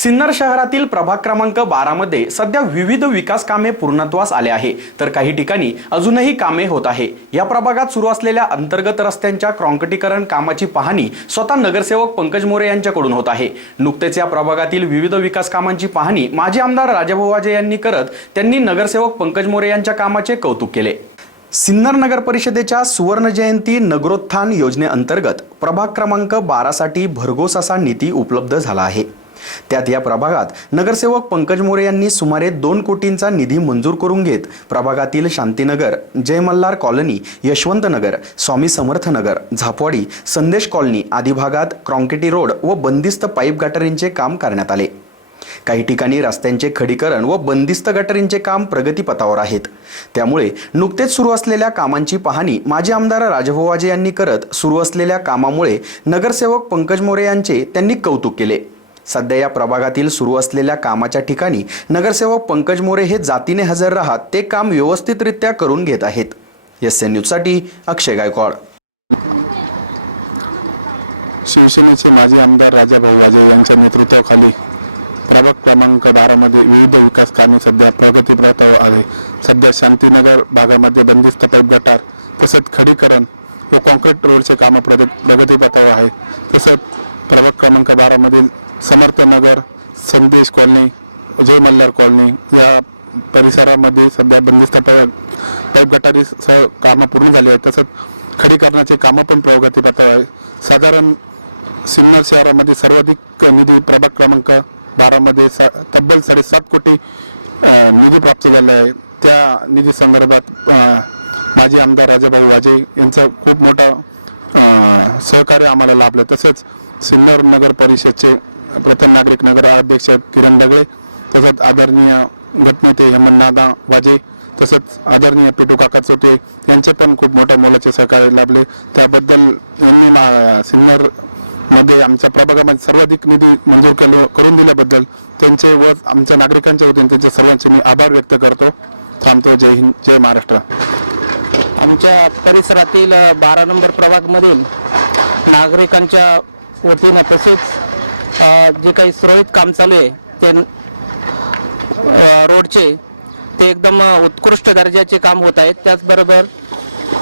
सिन्नर शहरातील प्रभाग क्रमांक बारामध्ये सध्या विविध विकास कामे पूर्णत्वास आले आहे. तर काही ठिकाणी अजूनही कामे होत आहे. या प्रभागात सुरू असलेल्या अंतर्गत रस्त्यांच्या क्रॉंकटीकरण कामाची पाहणी स्वतः नगरसेवक पंकज मोरे यांच्याकडून होत आहे. नुकतेच या प्रभागातील विविध विकास कामांची पाहणी माजी आमदार राजाभावाजे यांनी करत त्यांनी नगरसेवक पंकज मोरे यांच्या कामाचे कौतुक केले. सिन्नर नगर परिषदेच्या सुवर्ण जयंती नगरोत्थान योजनेअंतर्गत प्रभाग क्रमांक बारासाठी भरघोस असा निधी उपलब्ध झाला आहे. त्यात या प्रभागात नगरसेवक पंकज मोरे यांनी सुमारे दोन कोटींचा निधी मंजूर करून घेत प्रभागातील शांतीनगर जय मल्हार कॉलनी यशवंत नगर स्वामी समर्थ नगर झापवाडी संदेश कॉलनी आदी भागात क्रॉंकेटी रोड व बंदिस्त पाईप गटारींचे काम करण्यात आले. काही ठिकाणी रस्त्यांचे खडीकरण व बंदिस्त गटारींचे काम प्रगतीपथावर आहेत. त्यामुळे नुकतेच सुरू असलेल्या कामांची पाहणी माजी आमदार राजभोवाजे यांनी करत सुरू असलेल्या कामामुळे नगरसेवक पंकज मोरे यांचे त्यांनी कौतुक केले. सध्या या प्रभागातील सुरू असलेल्या कामाच्या ठिकाणी नगरसेवक पंकज मोरे हे जातीने हजर राहत ते काम व्यवस्थितरित्या करून घेत आहेत. एस एन न्यूजसाठी अक्षय गायकवाड. शिवसेनेचे माजी आमदार राजाभाऊ वाजे यांच्या नेतृत्वाखाली प्रभाग क्रमांक बारामध्ये विविध विकास कामे सध्या प्रगतीपथावर आहे. सध्या शांतीनगर भागामध्ये बंदिस्त पाईप गटार तसंच खडीकरण व कॉन्क्रीट रोडचे कामं प्रगतीपथावर आहे. तसंच प्रभाग क्रमांक बारामधील समर्थ नगर संदेश कॉलनी जय मल्हार कॉलनी या परिसरामध्ये सध्या बंदिस्त पाईप गटारी सह कामं पूर्ण झाली आहेत. तसंच खडीकरणाचे कामं पण प्रगतीपथावर आहे साधारण सिन्नर शहरामध्ये सर्वाधिक निधी प्रभाग क्रमांक बारामध्ये सा तब्बल साडेसात कोटी निधी प्राप्त झाला आहे. त्या निधी संदर्भात माजी आमदार राजाभाऊ वाजे यांचं खूप मोठं सहकार्य आम्हाला लाभलं. तसंच सिन्नर नगर परिषदचे प्रथम नागरिक नगर अध्यक्ष किरण डगळे तसंच आदरणीय गटनेते हेमंतनादा वाजे तसंच आदरणीय पिटू काका चोते यांचे पण खूप मोठ्या मोलाचे सहकार्य लाभले. त्याबद्दल यांनी मा सिन्नरमध्ये आमच्या प्रभागामध्ये सर्वाधिक निधी मंजूर केलो करून दिल्याबद्दल त्यांचे व आमच्या नागरिकांच्या वतीने त्यांचे सर्वांचे मी आभार व्यक्त करतो. थांबतो. जय हिंद जय महाराष्ट्र. आमच्या परिसरातील बारा नंबर प्रभागमधील नागरिकांच्या वतीनं तसेच जे काही सुरळीत काम चालू आहे ते रोडचे ते एकदम उत्कृष्ट दर्जाचे काम होत आहेत. त्याचबरोबर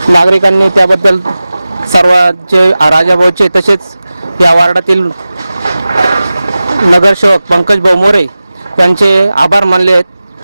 नागरिकांनी त्याबद्दल सर्वांचे राजाभाऊचे तसेच या वार्डातील नगरसेवक पंकज भाऊ मोरे यांचे आभार मानले आहेत.